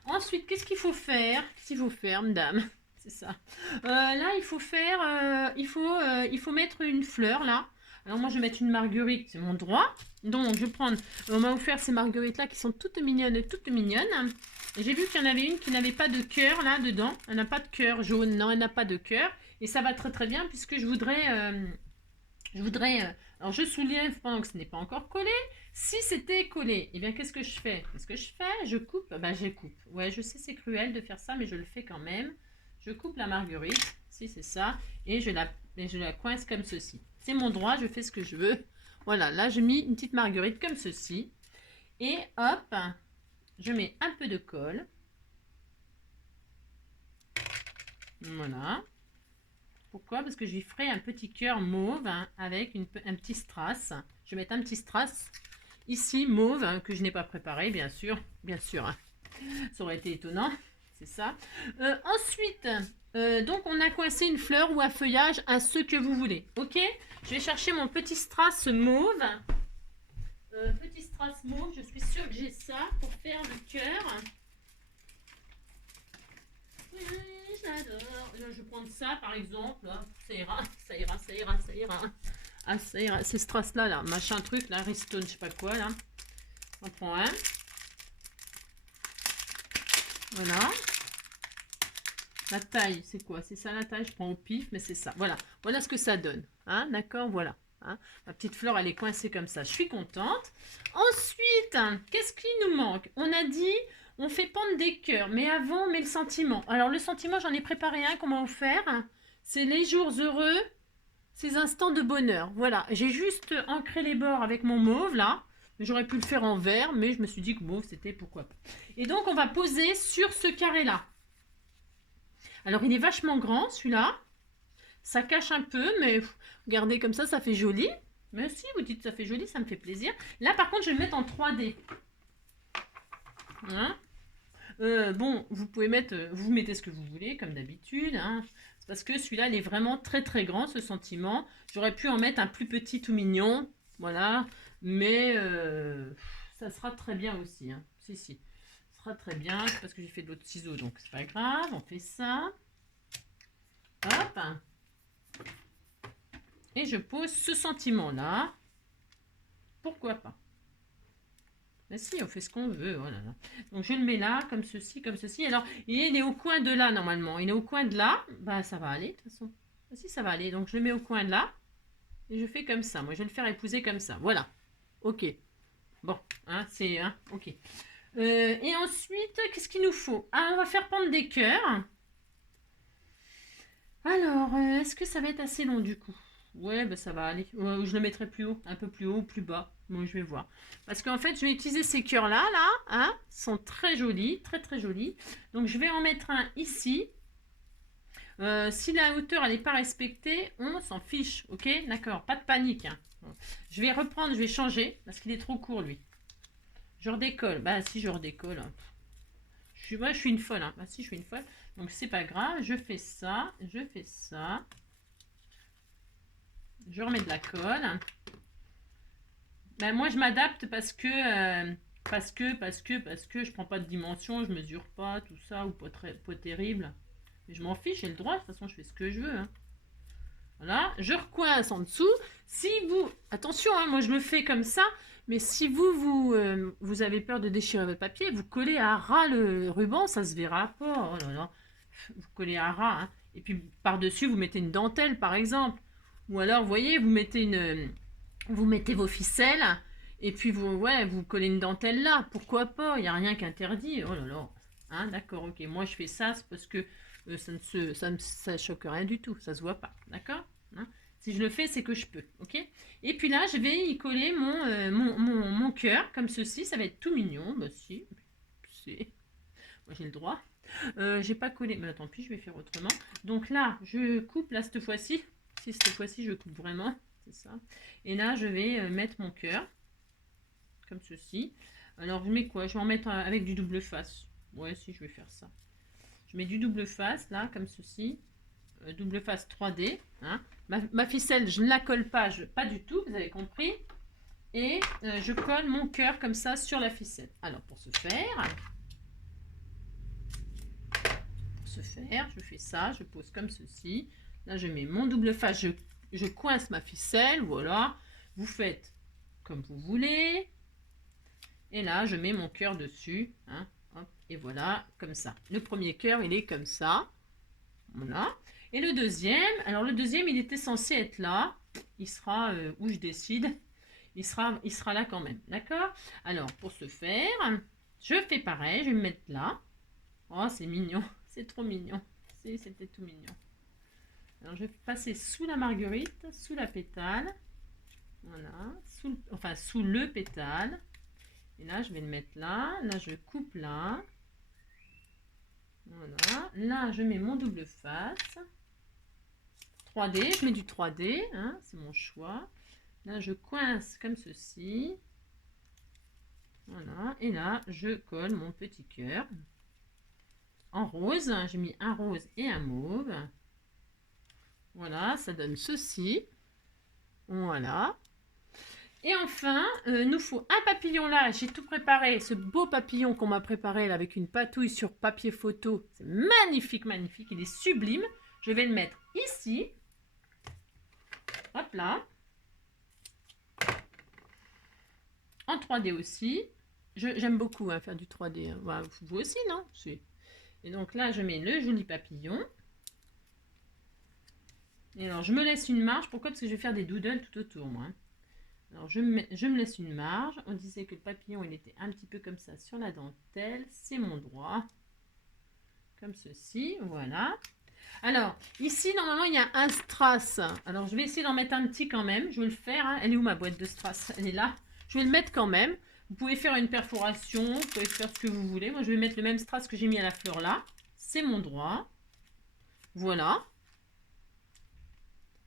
Ensuite, qu'est-ce qu'il faut faire? Qu'est-ce qu'il faut faire, madame? C'est ça. Là, il faut faire... il faut mettre une fleur, là. Alors, moi, je vais mettre une marguerite. C'est mon droit. Donc, je vais prendre... On m'a offert ces marguerites-là qui sont toutes mignonnes. J'ai vu qu'il y en avait une qui n'avait pas de cœur, là, dedans. Elle n'a pas de cœur jaune. Non, elle n'a pas de cœur. Et ça va très bien puisque je voudrais... alors, je soulève pendant que ce n'est pas encore collé. Si c'était collé, eh bien, qu'est-ce que je fais? Je coupe. Je coupe. Ouais, je sais, c'est cruel de faire ça, mais je le fais quand même. Je coupe la marguerite, si c'est ça, et je la coince comme ceci. C'est mon droit, je fais ce que je veux. Voilà, là, j'ai mis une petite marguerite comme ceci. Et hop, je mets un peu de colle. Voilà. Pourquoi? Parce que je lui ferai un petit cœur mauve avec un petit strass. Je vais mettre un petit strass ici, mauve, que je n'ai pas préparé, bien sûr. Bien sûr, hein. Ça aurait été étonnant. C'est ça. Ensuite, donc on a coincé une fleur ou un feuillage à ce que vous voulez. Ok? Je vais chercher mon petit strass mauve. Petit strass mauve, je suis sûre que j'ai ça pour faire le cœur. J'adore. Je vais prendre ça par exemple. Ça ira. Ah, ça ira. Ces strass là, machin truc, là, Restone, je sais pas quoi, là. On prend un. Voilà. La taille, c'est quoi? C'est ça la taille, je prends au pif, mais c'est ça. Voilà. Voilà ce que ça donne. Hein, d'accord? Voilà. Hein, ma petite fleur, elle est coincée comme ça. Je suis contente. Ensuite, qu'est-ce qui nous manque? On a dit... On fait pendre des cœurs, mais avant, on met le sentiment. Alors, le sentiment, j'en ai préparé un qu'on m'a offert. C'est les jours heureux, ces instants de bonheur. Voilà, j'ai juste ancré les bords avec mon mauve, là. J'aurais pu le faire en vert, mais je me suis dit que mauve, c'était pourquoi pas. Et donc, on va poser sur ce carré-là. Alors, il est vachement grand, celui-là. Ça cache un peu, mais regardez comme ça fait joli. Mais si, vous dites ça fait joli, ça me fait plaisir. Là, par contre, je vais le mettre en 3D. Hein? Bon, vous pouvez mettre, vous mettez ce que vous voulez, comme d'habitude. Hein. Parce que celui-là, il est vraiment très très grand, ce sentiment. J'aurais pu en mettre un plus petit tout mignon. Voilà. Mais ça sera très bien aussi. Hein. Si, si. Ça sera très bien. Parce que j'ai fait d'autres ciseaux, donc c'est pas grave. On fait ça. Hop. Et je pose ce sentiment-là. Pourquoi pas? Mais si, on fait ce qu'on veut. Oh là là. Donc je le mets là, comme ceci, comme ceci. Alors, il est au coin de là, normalement. Il est au coin de là. Bah, ça va aller, de toute façon. Si, ça va aller. Donc je le mets au coin de là. Et je fais comme ça. Moi, je vais le faire épouser comme ça. Voilà. Ok. Bon, hein, c'est... Hein, ok. Et ensuite, qu'est-ce qu'il nous faut? Ah, on va faire pendre des cœurs. Alors, est-ce que ça va être assez long du coup? Ouais, bah ça va aller. Ouais, je le mettrai plus haut, un peu plus haut ou plus bas. Moi, je vais voir. Parce qu'en fait, je vais utiliser ces cœurs-là, là, hein, sont très jolis, très très jolis. Donc, je vais en mettre un ici. Si la hauteur, elle n'est pas respectée, on s'en fiche, ok? D'accord, pas de panique. Hein. Je vais reprendre, je vais changer, parce qu'il est trop court, lui. Je redécolle. Bah, si, je redécolle. Moi, je suis une folle. Hein. Bah, si, je suis une folle. Donc, c'est pas grave. Je fais ça, je fais ça. Je remets de la colle. Ben, moi, je m'adapte parce que je prends pas de dimension, je mesure pas, tout ça, ou pas terrible. Mais je m'en fiche, j'ai le droit, de toute façon, je fais ce que je veux. Hein. Voilà, je recoince en dessous. Si vous, attention, hein, moi je le fais comme ça, mais si vous avez peur de déchirer votre papier, vous collez à ras le ruban, ça se verra pas. Oh là là. Vous collez à ras. Hein. Et puis par-dessus, vous mettez une dentelle, par exemple. Ou alors, vous voyez, vous mettez vos ficelles et puis vous collez une dentelle là. Pourquoi pas? Il n'y a rien qu'interdit. Oh là là. Hein, d'accord, ok. Moi, je fais ça, c'est parce que ça choque rien du tout. Ça se voit pas. D'accord? Hein, si je le fais, c'est que je peux. Ok? Et puis là, je vais y coller mon cœur comme ceci. Ça va être tout mignon. Bah si. Moi, j'ai le droit. J'ai pas collé. Mais tant pis, je vais faire autrement. Donc là, je coupe là cette fois-ci. Si cette fois-ci, je coupe vraiment. C'est ça. Et là, je vais mettre mon cœur. Comme ceci. Alors, je mets quoi? Je vais en mettre avec du double face. Ouais, si, je vais faire ça. Je mets du double face, là, comme ceci. Double face 3D. Hein. Ma ficelle, je ne la colle pas, pas du tout, vous avez compris. Et je colle mon cœur comme ça sur la ficelle. Alors, pour ce faire, je fais ça, je pose comme ceci. Là, je mets mon double face, je coince ma ficelle, voilà. Vous faites comme vous voulez. Et là, je mets mon cœur dessus. Hein, hop, et voilà, comme ça. Le premier cœur, il est comme ça. Voilà. Et le deuxième, alors le deuxième, il était censé être là. Il sera où je décide. Il sera là quand même. D'accord? Alors, pour ce faire, je fais pareil. Je vais me mettre là. Oh, c'est mignon. C'est trop mignon. C'était tout mignon. Alors, je vais passer sous la marguerite, sous la pétale. Voilà. Sous le pétale. Et là, je vais le mettre là. Là, je coupe là. Voilà. Là, je mets mon double face. 3D. Je mets du 3D. Hein, c'est mon choix. Là, je coince comme ceci. Voilà. Et là, je colle mon petit cœur. En rose. J'ai mis un rose et un mauve. Voilà. Ça donne ceci. Voilà. Et enfin, nous faut un papillon là. J'ai tout préparé. Ce beau papillon qu'on m'a préparé là, avec une patouille sur papier photo. C'est magnifique, magnifique. Il est sublime. Je vais le mettre ici. Hop là. En 3D aussi. J'aime beaucoup hein, faire du 3D. Hein. Bah, vous aussi, non? Et donc là, je mets le joli papillon. Et alors, je me laisse une marge. Pourquoi? Parce que je vais faire des doodles tout autour, moi. Alors, je me laisse une marge. On disait que le papillon, il était un petit peu comme ça sur la dentelle. C'est mon droit. Comme ceci, voilà. Alors, ici, normalement, il y a un strass. Alors, je vais essayer d'en mettre un petit quand même. Je vais le faire. Hein. Elle est où ma boîte de strass? Elle est là. Je vais le mettre quand même. Vous pouvez faire une perforation. Vous pouvez faire ce que vous voulez. Moi, je vais mettre le même strass que j'ai mis à la fleur là. C'est mon droit. Voilà.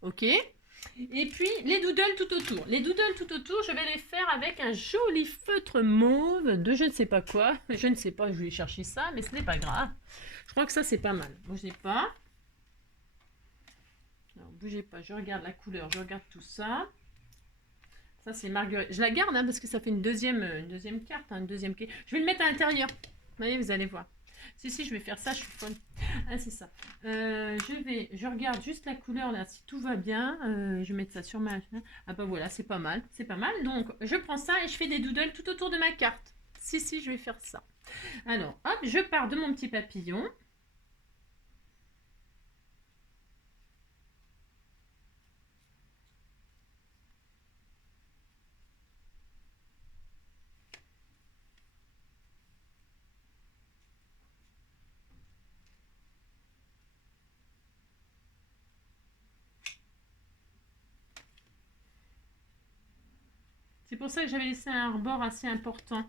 Ok. Et puis, les doodles tout autour. Les doodles tout autour, je vais les faire avec un joli feutre mauve de je ne sais pas quoi. Je ne sais pas, je vais chercher ça, mais ce n'est pas grave. Je crois que ça, c'est pas mal. Moi, je n'ai pas. bougez pas, je regarde la couleur, je regarde tout ça. Ça, c'est Marguerite. Je la garde hein, parce que ça fait une deuxième carte, hein, une deuxième clé. Je vais le mettre à l'intérieur. Vous voyez, vous allez voir. Si, je vais faire ça, je suis folle. Ah, c'est ça. Je regarde juste la couleur là, si tout va bien. Je vais mettre ça sur ma... Ah bah voilà, c'est pas mal. C'est pas mal. Donc, je prends ça et je fais des doodles tout autour de ma carte. Si, je vais faire ça. Alors, hop, je pars de mon petit papillon. C'est pour ça que j'avais laissé un rebord assez important.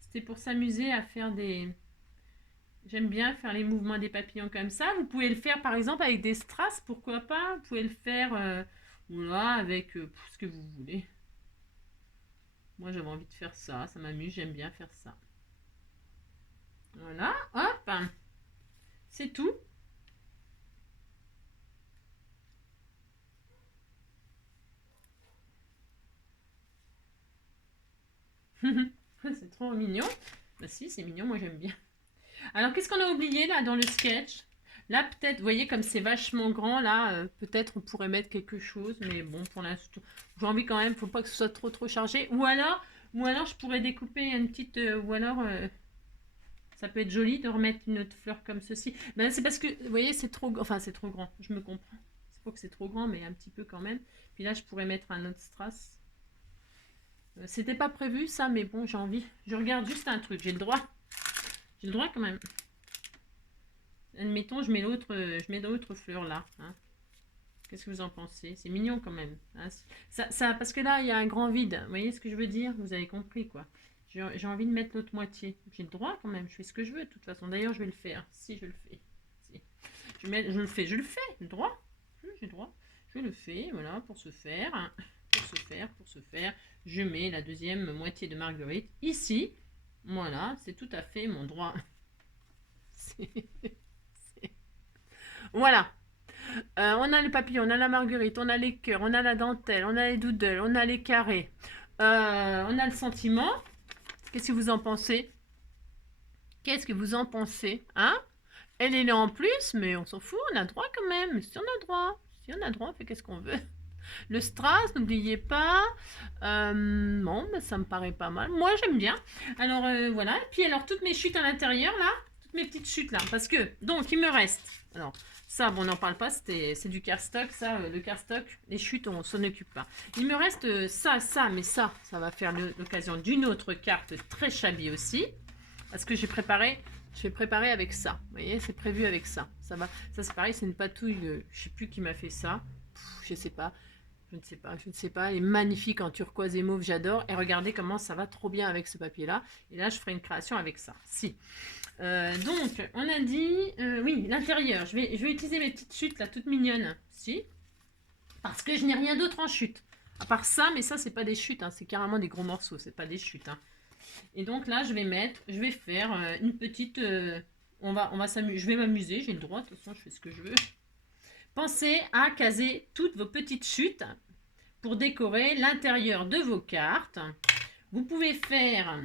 C'était pour s'amuser à faire des... J'aime bien faire les mouvements des papillons comme ça. Vous pouvez le faire par exemple avec des strass, pourquoi pas. Vous pouvez le faire voilà, avec ce que vous voulez. Moi j'avais envie de faire ça, ça m'amuse, j'aime bien faire ça. Voilà, hop, c'est tout. C'est trop mignon. Bah si, c'est mignon, moi j'aime bien. Alors qu'est-ce qu'on a oublié là dans le sketch? Là peut-être, vous voyez comme c'est vachement grand là, peut-être on pourrait mettre quelque chose, mais bon pour l'instant, j'ai envie quand même, faut pas que ce soit trop chargé. Ou alors je pourrais découper une petite, ça peut être joli de remettre une autre fleur comme ceci. Ben, c'est parce que, vous voyez, c'est trop, enfin c'est trop grand, je me comprends. C'est pas que c'est trop grand, mais un petit peu quand même. Puis là je pourrais mettre un autre strass. C'était pas prévu ça, mais bon, j'ai envie. Je regarde juste un truc, j'ai le droit. J'ai le droit quand même. Admettons, je mets l'autre fleur là. Hein. Qu'est-ce que vous en pensez? C'est mignon quand même. Hein. Parce que là, il y a un grand vide. Vous voyez ce que je veux dire? Vous avez compris quoi. J'ai envie de mettre l'autre moitié. J'ai le droit quand même. Je fais ce que je veux de toute façon. D'ailleurs, je vais le faire. Si, je le fais. Si. Je le fais. J'ai le droit. J'ai le droit. Je le fais. Voilà, pour se faire. Hein. Pour se faire. Je mets la deuxième moitié de Marguerite ici. Voilà, c'est tout à fait mon droit. Voilà. On a le papillon, on a la marguerite, on a les cœurs, on a la dentelle, on a les doodles, on a les carrés. On a le sentiment. Qu'est-ce que vous en pensez? Qu'est-ce que vous en pensez? Hein? Elle est là en plus, mais on s'en fout, on a droit quand même. Si on a droit, on fait qu'est-ce qu'on veut. Le strass, n'oubliez pas. Bon, ben, ça me paraît pas mal. Moi, j'aime bien. Alors, voilà. Et puis, alors, toutes mes chutes à l'intérieur, là. Toutes mes petites chutes, là. Parce que, donc, il me reste... Alors, ça, bon, on n'en parle pas. C'est du cardstock, ça. Le cardstock, les chutes, on s'en occupe pas. Il me reste ça, mais ça va faire l'occasion d'une autre carte très shabby aussi. Parce que j'ai préparé... Je vais préparer avec ça. Vous voyez, c'est prévu avec ça. Ça va. Ça, c'est pareil, c'est une patouille. Je sais plus qui m'a fait ça. Je sais pas. Je ne sais pas. Elle est magnifique en turquoise et mauve, j'adore. Et regardez comment ça va trop bien avec ce papier-là. Et là, je ferai une création avec ça. Si. Donc, on a dit... oui, l'intérieur. Je vais utiliser mes petites chutes, là, toutes mignonnes. Si. Parce que je n'ai rien d'autre en chute. À part ça, mais ça, c'est pas des chutes. Hein, c'est carrément des gros morceaux. C'est pas des chutes. Hein. Et donc là, je vais faire une petite... on va s'amuser. Je vais m'amuser. J'ai le droit. De toute façon, je fais ce que je veux. Pensez à caser toutes vos petites chutes pour décorer l'intérieur de vos cartes. Vous pouvez faire...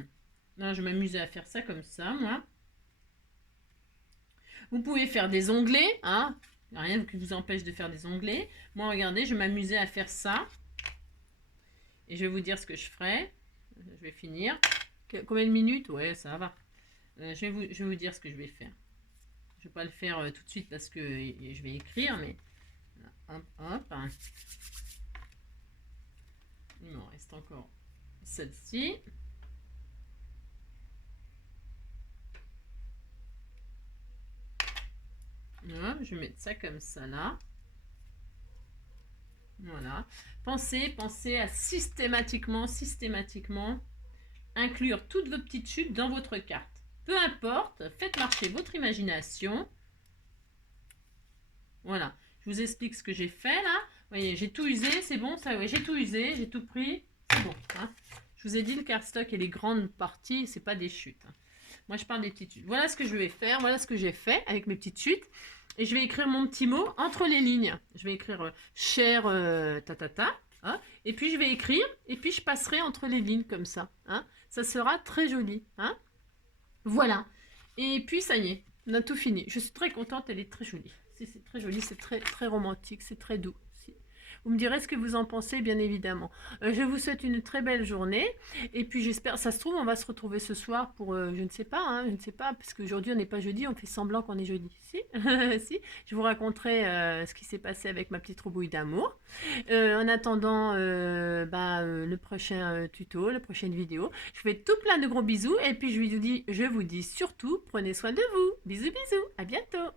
Non, je m'amuse à faire ça comme ça, moi. Vous pouvez faire des onglets. Hein. Il n'y a rien qui vous empêche de faire des onglets. Moi, regardez, je m'amusais à faire ça. Et je vais vous dire ce que je ferai. Je vais finir. Combien de minutes? Ouais, ça va. Je vais vous dire ce que je vais faire. Je ne vais pas le faire tout de suite parce que je vais écrire, mais... Hop, hop. Il m'en reste encore celle-ci. Je vais mettre ça comme ça là. Voilà. Pensez à systématiquement inclure toutes vos petites chutes dans votre carte. Peu importe, faites marcher votre imagination. Voilà. Je vous explique ce que j'ai fait là. Vous voyez, j'ai tout usé, c'est bon, ça, oui, j'ai tout usé, j'ai tout pris, c'est bon. Hein. Je vous ai dit, le cardstock et les grandes parties, c'est pas des chutes. Hein. Moi, je parle des petites chutes. Voilà ce que je vais faire, voilà ce que j'ai fait avec mes petites chutes. et je vais écrire mon petit mot entre les lignes. Je vais écrire cher hein, et puis je vais écrire, et puis je passerai entre les lignes comme ça. Hein. Ça sera très joli. Hein. Voilà. Et puis ça y est, on a tout fini. Je suis très contente, elle est très jolie. C'est très joli, c'est très, très romantique, c'est très doux. Vous me direz ce que vous en pensez, bien évidemment. Je vous souhaite une très belle journée. Et puis j'espère, ça se trouve, on va se retrouver ce soir pour, je ne sais pas, hein, je ne sais pas, parce qu'aujourd'hui on n'est pas jeudi, on fait semblant qu'on est jeudi. Si, si, je vous raconterai ce qui s'est passé avec ma petite roubouille d'amour. En attendant le prochain tuto, la prochaine vidéo, je vous fais tout plein de gros bisous. Et puis je vous dis surtout, prenez soin de vous. Bisous, bisous, à bientôt.